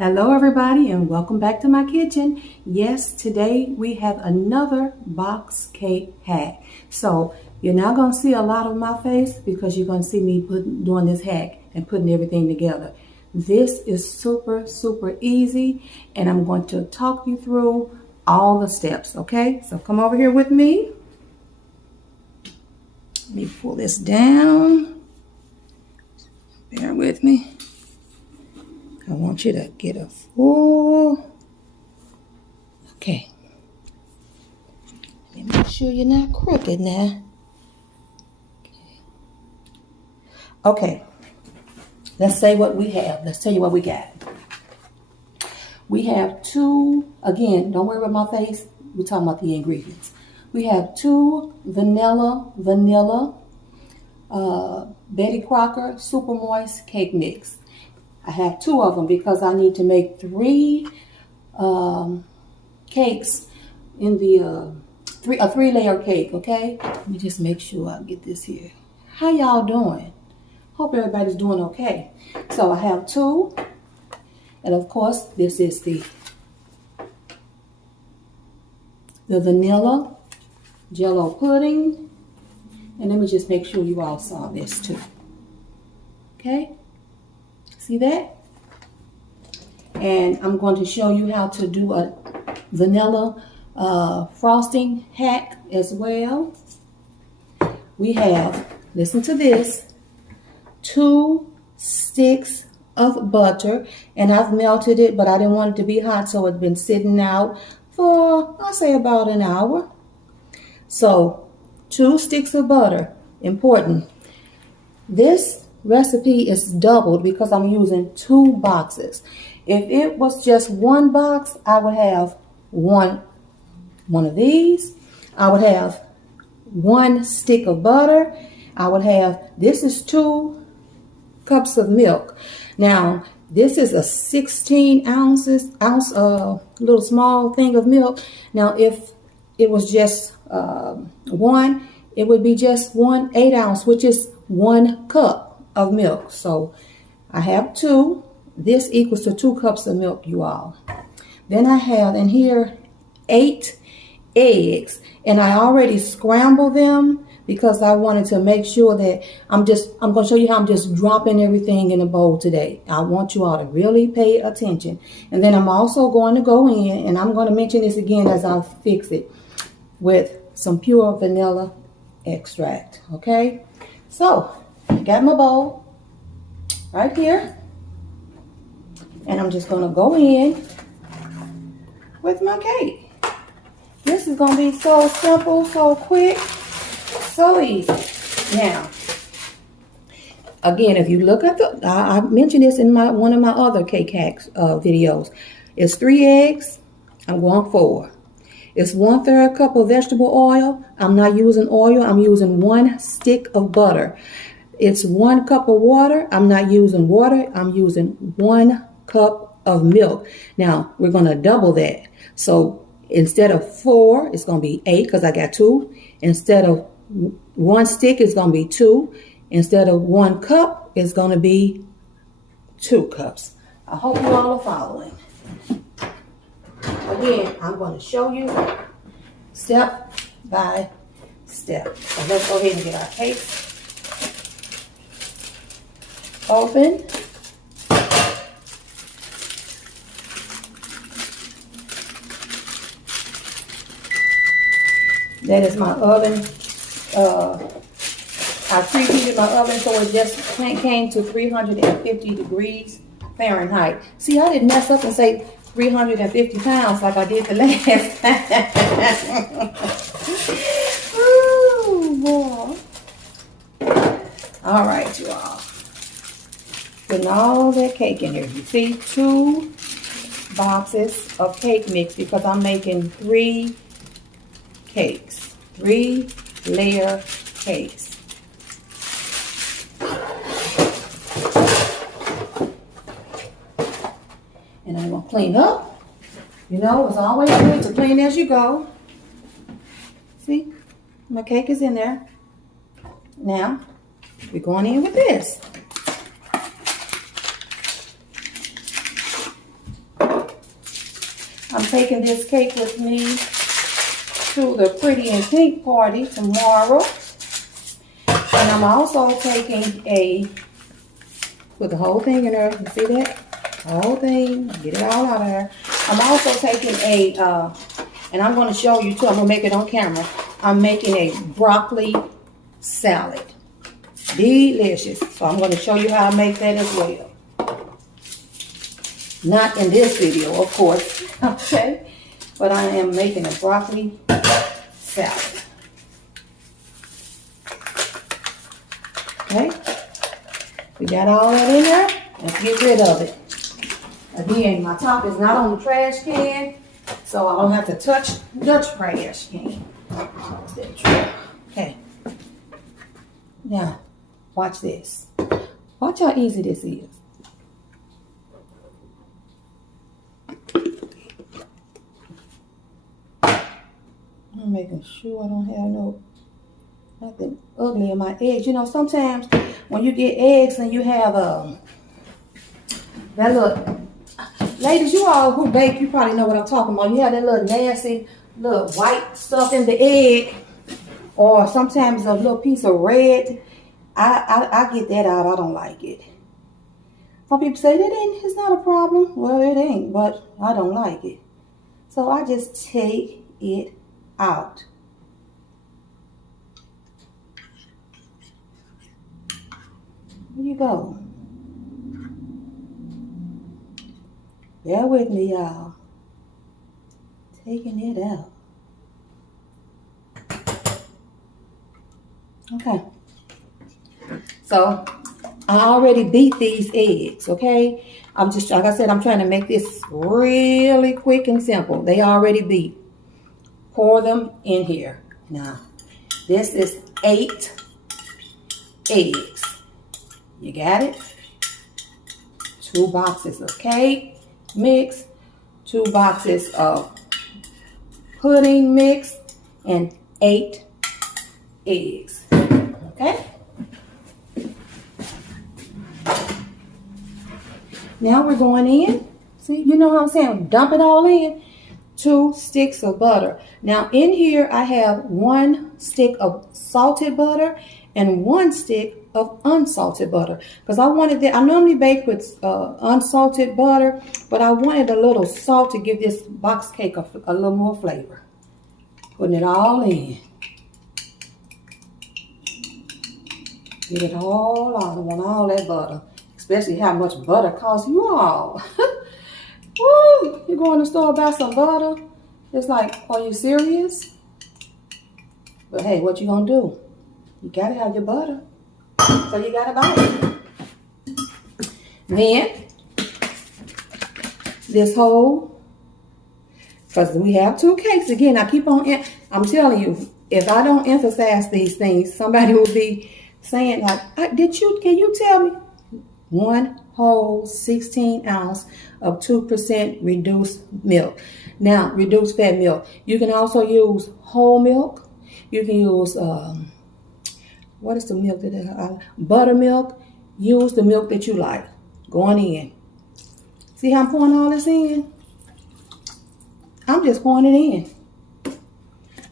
Hello everybody and welcome back to my kitchen. Yes, today we have another box cake hack. So you're not going to see a lot of my face because you're going to see me doing this hack and putting everything together. This is super easy and I'm going to talk you through all the steps, okay? So come over here with me. Let me pull this down. Bear with me. I want you to get a full, okay. Let me make sure you're not crooked now. Okay, let's say what we have. Let's tell you what we got. We have two, again, don't worry about my face. We're talking about the ingredients. We have two vanilla Betty Crocker Super Moist Cake Mix. I have two of them because I need to make three cakes in the a three-layer cake, okay? Let me just make sure I get this here. How y'all doing? Hope everybody's doing okay. So I have two, and of course this is the vanilla Jello pudding, and let me just make sure you all saw this too. Okay? See that? And I'm going to show you how to do a vanilla frosting hack as well. We have, listen to this, 2 sticks of butter, and I've melted it, but I didn't want it to be hot, so it's been sitting out for, I'll say, about an hour. So 2 sticks of butter, important. This recipe is doubled because I'm using 2 boxes. If it was just 1 box, I would have one of these. I would have 1 stick of butter. I would have, this is 2 cups of milk. Now, this is a 16 ounce little small thing of milk. Now, if it was just 1, it would be just 1 8-ounce, which is 1 cup of milk. So I have 2. This equals to 2 cups of milk, you all. Then I have in here 8 eggs, and I already scrambled them because I wanted to make sure that I'm going to show you how I'm just dropping everything in a bowl today. I want you all to really pay attention. And then I'm also going to go in, and I'm going to mention this again as I fix it, with some pure vanilla extract. Okay, so I got my bowl right here, and I'm just going to go in with my cake. This is going to be so simple, so quick, so easy. Now, again, if you look at I mentioned this in one of my other cake hacks videos. It's 3 eggs. I'm going 4. It's 1/3 cup of vegetable oil. I'm not using oil. I'm using 1 stick of butter. It's 1 cup of water. I'm not using water. I'm using 1 cup of milk. Now, we're going to double that. So instead of 4, it's going to be 8 because I got 2. Instead of 1 stick, it's going to be 2. Instead of 1 cup, it's going to be 2 cups. I hope you all are following. Again, I'm going to show you step by step. So let's go ahead and get our cake open. That is my oven. I preheated my oven so it just came to 350 degrees Fahrenheit. See, I didn't mess up and say 350 pounds like I did the last time. Ooh, boy. All right, you all. Putting all that cake in here. You see, 2 boxes of cake mix because I'm making 3 cakes, 3-layer cakes. And I'm going to clean up. You know, it's always good to clean as you go. See, my cake is in there. Now, we're going in with this. I'm taking this cake with me to the Pretty in Pink party tomorrow. And I'm also taking put the whole thing in there. You see that? The whole thing. Get it all out of there. I'm also taking and I'm going to show you too. I'm going to make it on camera. I'm making a broccoli salad. Delicious. So I'm going to show you how I make that as well. Not in this video, of course. Okay. But I am making a broccoli salad. Okay. We got all that in there. Let's get rid of it. Again, my top is not on the trash can, so I don't have to touch the trash can. Okay. Now, watch this. Watch how easy this is. I'm making sure I don't have nothing ugly in my eggs. You know, sometimes when you get eggs and you have that little, ladies, you all who bake, you probably know what I'm talking about. You have that little nasty little white stuff in the egg, or sometimes a little piece of red. I get that out. I don't like it. Some people say it's not a problem. Well, it ain't, but I don't like it. So I just take it out. Here you go. Bear with me, y'all. Taking it out. Okay. So I already beat these eggs, okay? I'm just, like I said, I'm trying to make this really quick and simple. They already beat. Pour them in here. Now, this is 8 eggs. You got it? 2 boxes of cake mix, 2 boxes of pudding mix, and 8 eggs. Okay? Now we're going in. See, you know what I'm saying? Dump it all in. 2 sticks of butter. Now in here I have 1 stick of salted butter and 1 stick of unsalted butter, because I wanted that. I normally bake with unsalted butter, but I wanted a little salt to give this box cake a little more flavor. Putting it all in. Get it all out. I want all that butter, especially how much butter costs you all. Woo! You go in the store buy some butter. It's like, are you serious? But hey, what you gonna do? You gotta have your butter. So you gotta buy it. Then this whole, because we have 2 cakes. Again, I keep on, I'm telling you, if I don't emphasize these things, somebody will be saying like, can you tell me? 1 whole 16 ounce of 2% reduced milk. Now, reduced fat milk. You can also use whole milk. You can use, what is the milk that buttermilk. Use the milk that you like. Going in. See how I'm pouring all this in? I'm just pouring it in.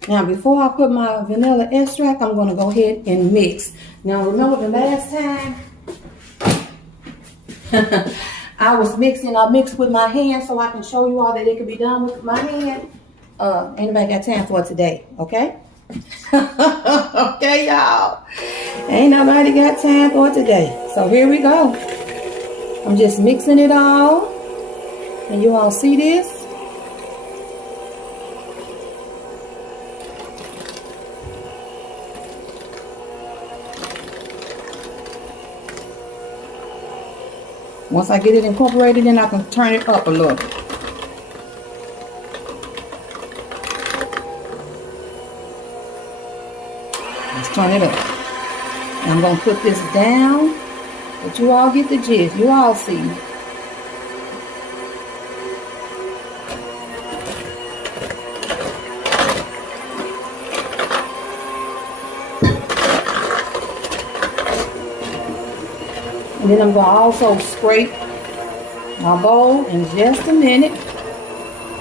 Now, before I put my vanilla extract, I'm going to go ahead and mix. Now, remember the last time I was mixing, I mixed with my hand so I can show you all that it could be done with my hand. Anybody got time for it today, okay? Okay, y'all. Ain't nobody got time for it today. So here we go. I'm just mixing it all. And you all see this? Once I get it incorporated, then I can turn it up a little. Let's turn it up. And I'm going to put this down, but you all get the gist. You all see. And then I'm going to also scrape my bowl in just a minute.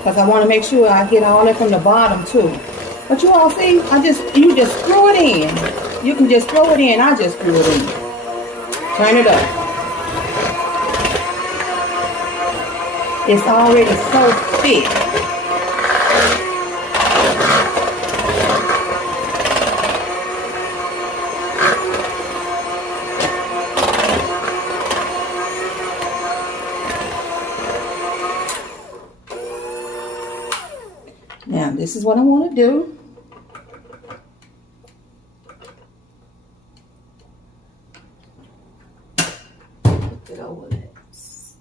because I want to make sure I get all it from the bottom too. But you all see, you just throw it in. You can just throw it in. I just threw it in. Turn it up. It's already so thick. Now, this is what I want to do. Put it over this.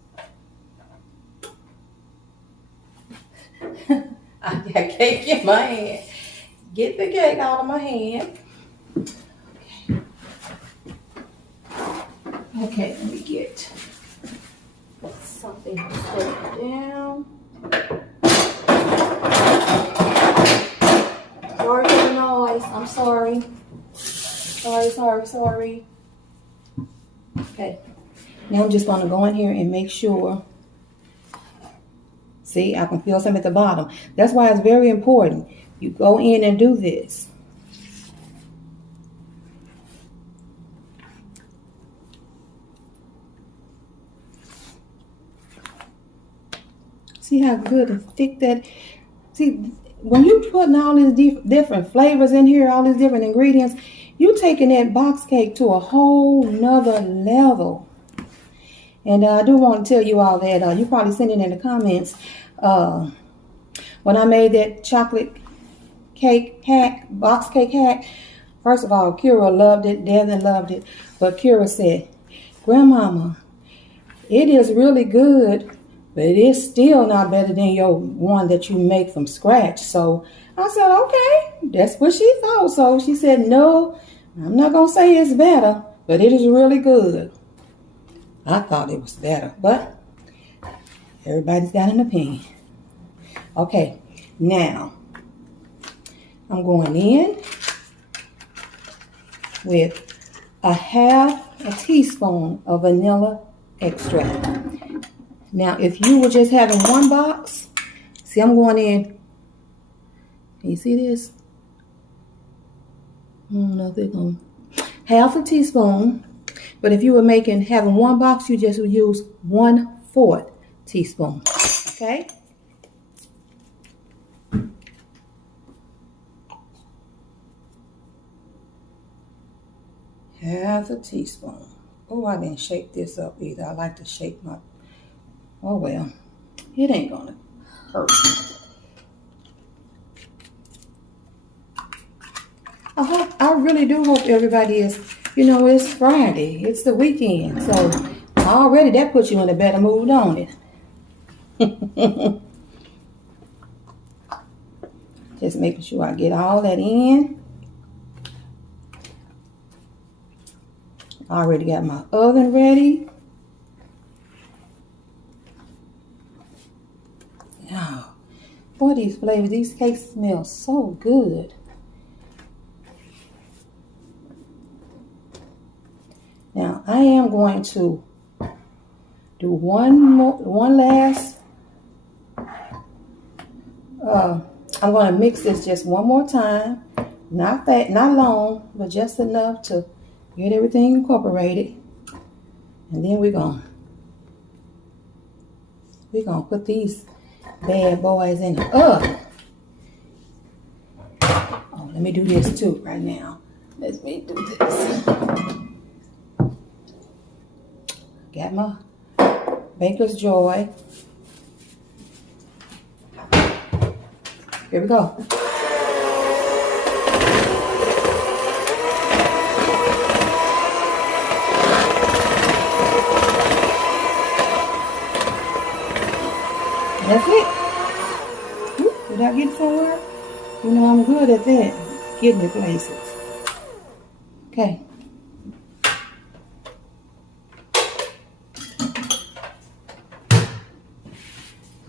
I got cake in my hand. Get the cake out of my hand. Okay, let me get something to set down. Sorry for the noise. I'm sorry. Sorry. Okay. Now I'm just going to go in here and make sure. See, I can feel some at the bottom. That's why it's very important. You go in and do this. See how good and thick that. See, when you putting all these different flavors in here, all these different ingredients, you taking that box cake to a whole nother level. And I do want to tell you all that you probably seen it in the comments. When I made that chocolate cake hack, box cake hack, first of all, Kira loved it, Devin loved it, but Kira said, "Grandmama, it is really good, but it is still not better than your one that you make from scratch." So I said, okay, that's what she thought. So she said, no, I'm not going to say it's better, but it is really good. I thought it was better, but everybody's got an opinion. Okay, now I'm going in with a half a teaspoon of vanilla extract. Now, if you were just having one box, see, I'm going in. Can you see this? I don't know if they're going. Half a teaspoon. But if you were having one box, you just would use 1/4 teaspoon. Okay? Half a teaspoon. Oh, I didn't shake this up either. I like to shake my. Oh well, it ain't gonna hurt. I really do hope everybody is, it's Friday. It's the weekend. So already that puts you in a better mood, don't it? Just making sure I get all that in. I already got my oven ready. Oh, boy, these flavors, these cakes smell so good. Now, I am going to do one last. I'm going to mix this just one more time. Not long, but just enough to get everything incorporated. And then we're going to put these bad boys in the oven. Oh, let me do this too right now. Let me do this. Got my Baker's Joy. Here we go. That's it. Did I get somewhere? I'm good at that. Getting to places. Okay.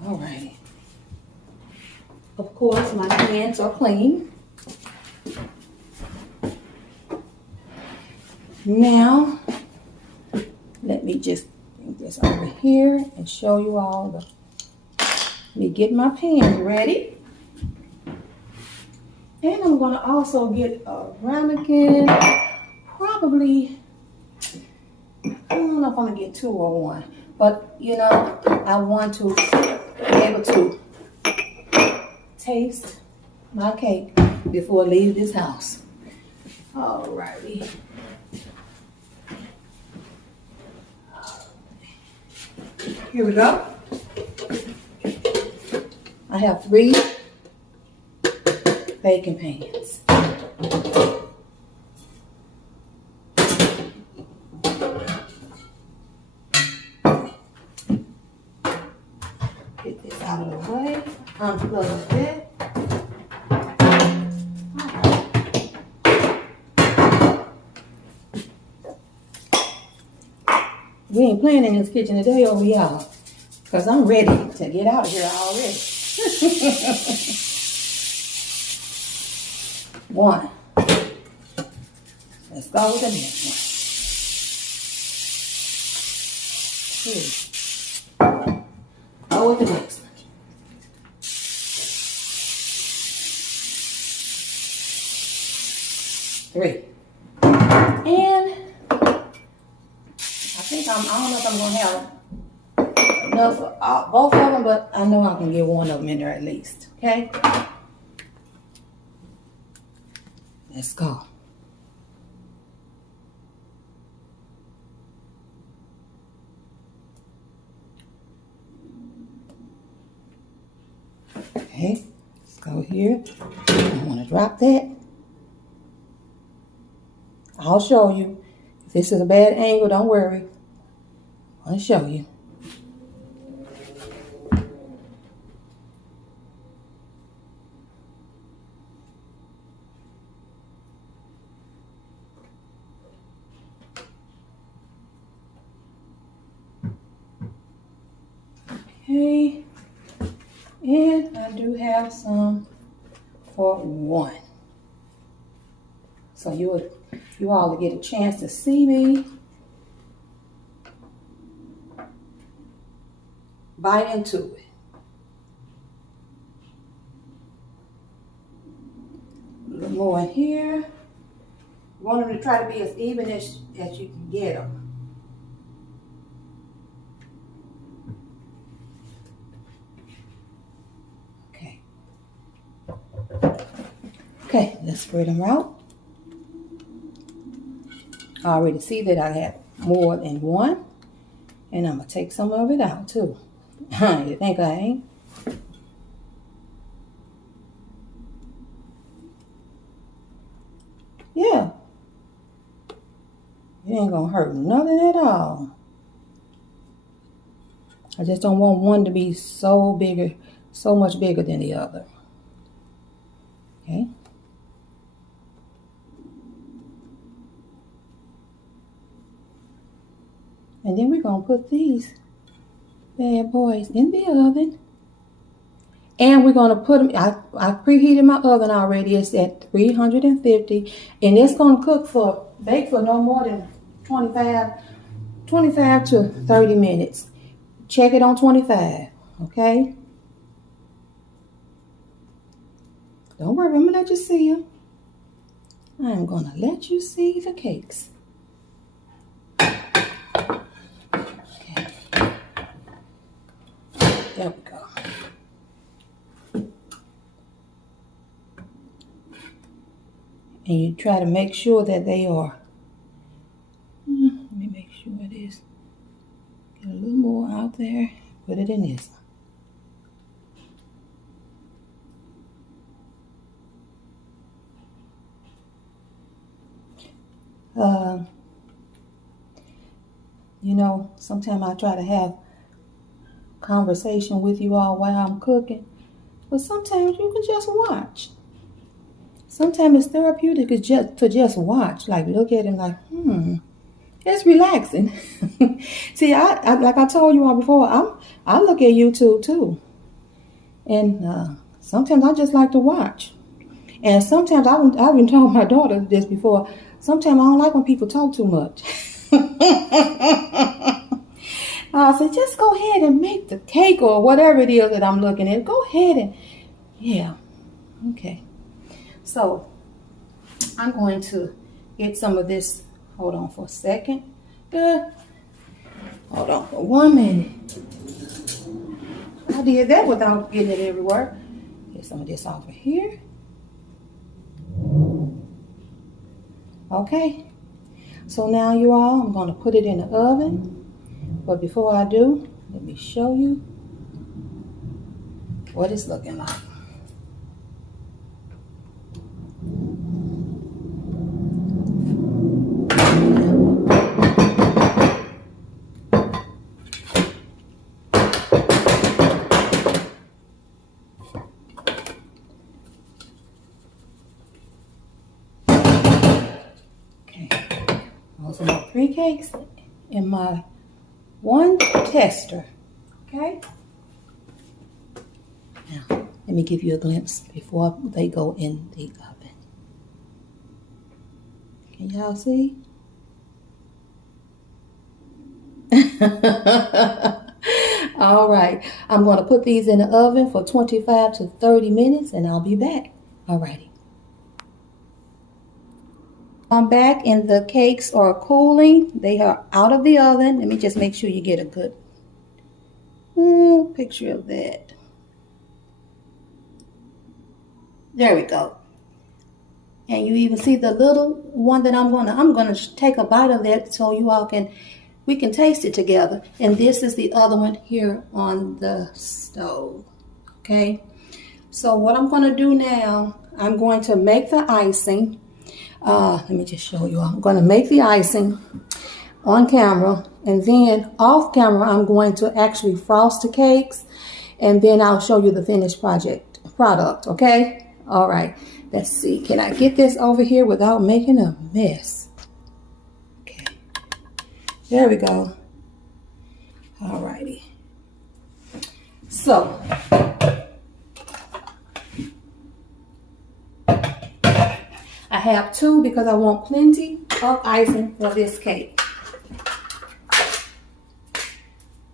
Alrighty. Of course, my hands are clean. Now, let me just bring this over here and show you all me get my pan ready. And I'm going to also get a ramekin. Probably, I don't know if I'm going to get 2 or 1. But, you know, I want to be able to taste my cake before I leave this house. Alrighty. Here we go. I have 3 baking pans. Get this out of the way. Unplug that. We ain't playing in this kitchen today, over y'all, because I'm ready to get out of here already. 1. Let's go with the next one. 2. Go with the next one. 3. And I don't know if I'm going to have enough for both of them, but I know I can get one of them in there at least. Okay? Let's go. Okay, let's go here. I want to drop that. I'll show you. If this is a bad angle, don't worry. I'll show you. Okay, and I do have some for 1. So you all will get a chance to see me bite into it. A little more in here. You want them to try to be as even as you can get them. Okay, let's spread them out. I already see that I have more than 1. And I'm going to take some of it out too. You think I ain't? Yeah. It ain't going to hurt nothing at all. I just don't want one to be so much bigger than the other. Okay. And then we're going to put these bad boys in the oven. And we're going to put them, I preheated my oven already. It's at 350. And it's going to bake for no more than 25 to 30 minutes. Check it on 25, okay? Don't worry, I'm going to let you see them. I'm going to let you see the cakes. Okay. There we go. And you try to make sure that they are. Let me make sure it is. Get a little more out there. Put it in this. You know, sometimes I try to have conversation with you all while I'm cooking, but sometimes you can just watch. Sometimes it's therapeutic to just watch, like look at him like, it's relaxing. See, I like I told you all before, I look at YouTube too, and sometimes I just like to watch, and sometimes I've even told my daughter this before. Sometimes I don't like when people talk too much. I said, just go ahead and make the cake or whatever it is that I'm looking at. Go ahead and, yeah. Okay. So I'm going to get some of this. Hold on for a second. Hold on for 1 minute. I did that without getting it everywhere. Get some of this off of here. Okay. So now you all, I'm going to put it in the oven. But before I do, let me show you what it's looking like. Okay, those are my 3 cakes in my 1 tester. Okay. Now, let me give you a glimpse before they go in the oven. Can y'all see? All right. I'm going to put these in the oven for 25 to 30 minutes and I'll be back. All righty. I'm back and the cakes are cooling. They are out of the oven. Let me just make sure you get a good picture of that. There we go. And you even see the little one that I'm gonna take a bite of that so you all we can taste it together. And this is the other one here on the stove. Okay. So what I'm gonna do now, I'm going to make the icing. Let me just show you. I'm going to make the icing on camera, and then off camera, I'm going to actually frost the cakes, and then I'll show you the finished product. Okay. All right. Let's see. Can I get this over here without making a mess? Okay. There we go. All righty. So, I have 2 because I want plenty of icing for this cake.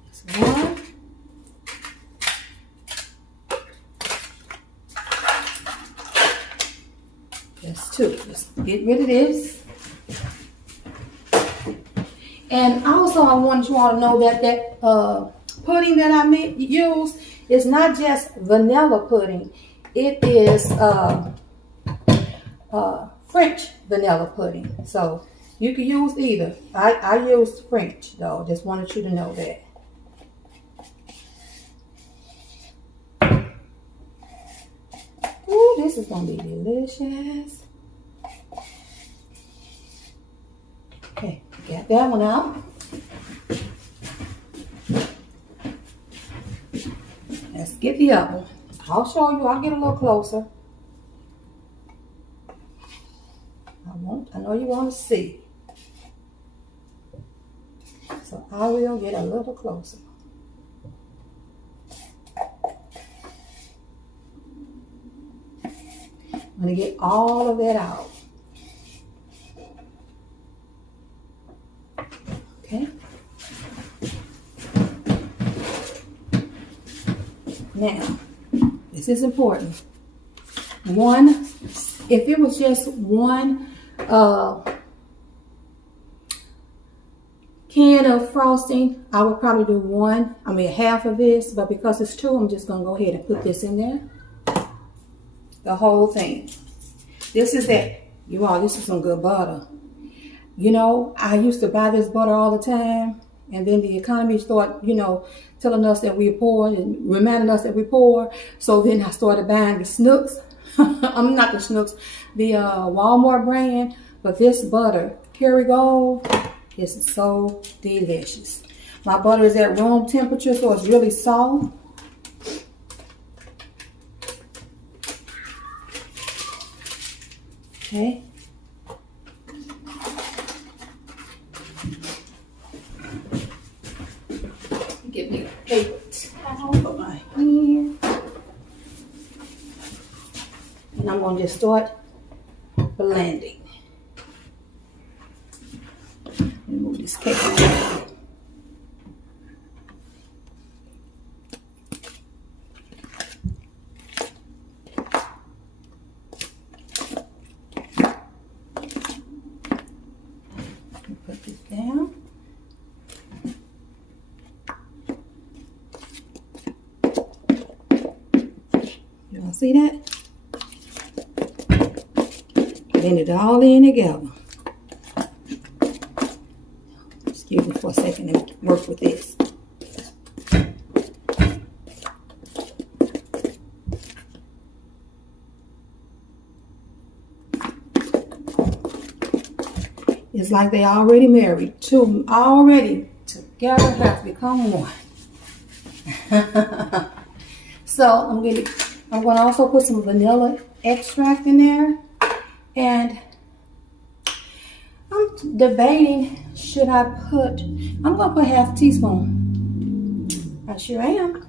That's 1. That's 2. Let's get rid of this. And also I want you all to know that pudding that I use is not just vanilla pudding. It is French vanilla pudding. So you can use either. I use French though. Just wanted you to know that. Ooh, this is gonna be delicious. Okay, got that one out. Let's get the other one. I'll show you. I'll get a little closer. I know you want to see. So I will get a little closer. I'm going to get all of that out. Okay. Now, this is important. If it was just one can of frosting, I would probably do half of this, but because it's 2, I'm just gonna go ahead and put this in there. The whole thing. This is it. You all, this is some good butter. You know, I used to buy this butter all the time, and then the economy started, telling us that we're poor and reminding us that we're poor. So then I started buying the Snooks. I'm not the Snooks, the Walmart brand, but this butter, Kerrygold, this is so delicious. My butter is at room temperature, so it's really soft. Okay. Give me a paper towel for my hand. And I'm going to just start blending. Let me move this cake around. Y'all see that? Blend it all in together. Excuse me for a second and work with this. It's like they already married. Two already together have become one. So I'm going to also put some vanilla extract in there. And I'm debating, should I put, I'm going to put half a teaspoon. I sure am.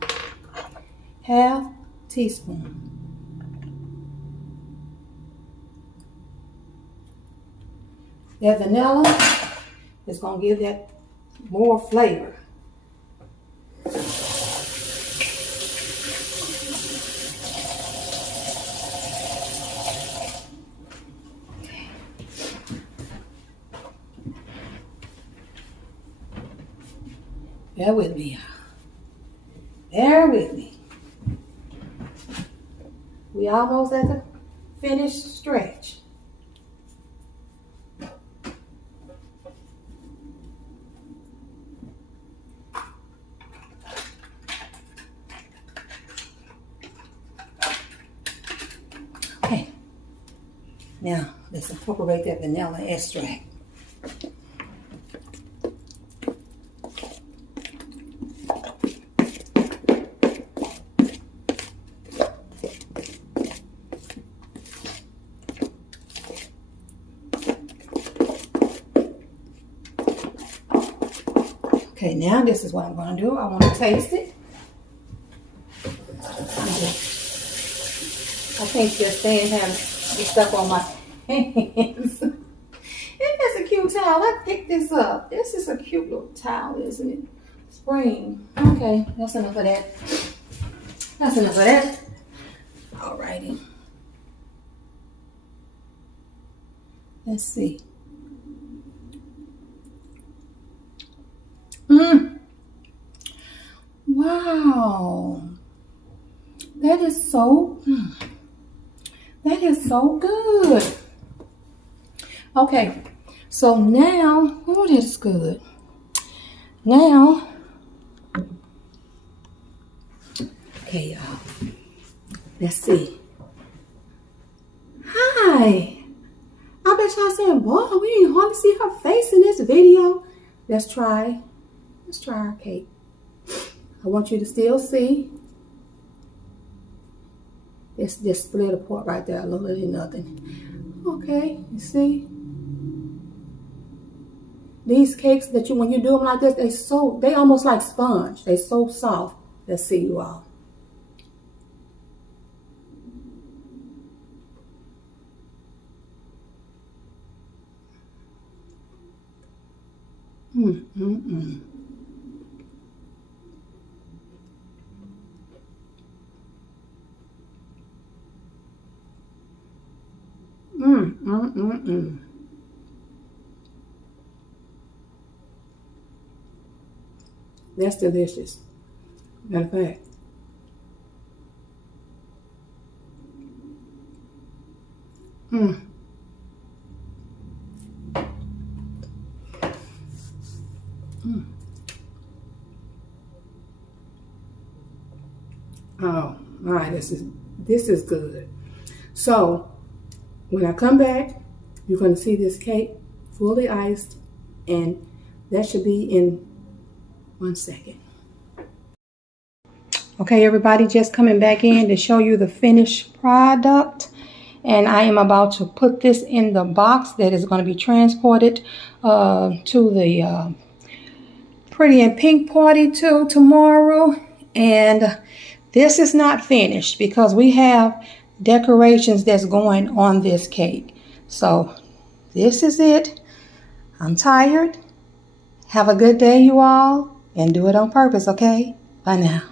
Half teaspoon. That vanilla is going to give that more flavor. Bear with me, y'all. Bear with me. We almost at the finished stretch. Okay. Now, let's incorporate that vanilla extract. Okay, now this is what I'm going to do. I want to taste it. I think this thing has stuck on my hands. It's a cute towel. I picked this up. This is a cute little towel, isn't it? Spring. Okay, that's enough of that. That's enough of that. Alrighty. Let's see. Wow. That is so good. Okay. So now, oh, that's good. Now, okay, y'all. Let's see. Hi. I bet y'all saying, boy, we ain't hardly see her face in this video. Let's try our cake. I want you to still see. It's just split apart right there, a little bit of nothing. Okay, you see? These cakes that when you do them like this, they almost like sponge. They so soft. Let's see you all. That's delicious. Matter of fact. Oh, all right, this is good. So when I come back, you're going to see this cake fully iced, and that should be in 1 second. Okay, everybody, just coming back in to show you the finished product. And I am about to put this in the box that is going to be transported to the Pretty in Pink party tomorrow. And this is not finished because we have decorations that's going on this cake. So this is it. I'm tired. Have a good day, you all, and do it on purpose, okay? Bye now.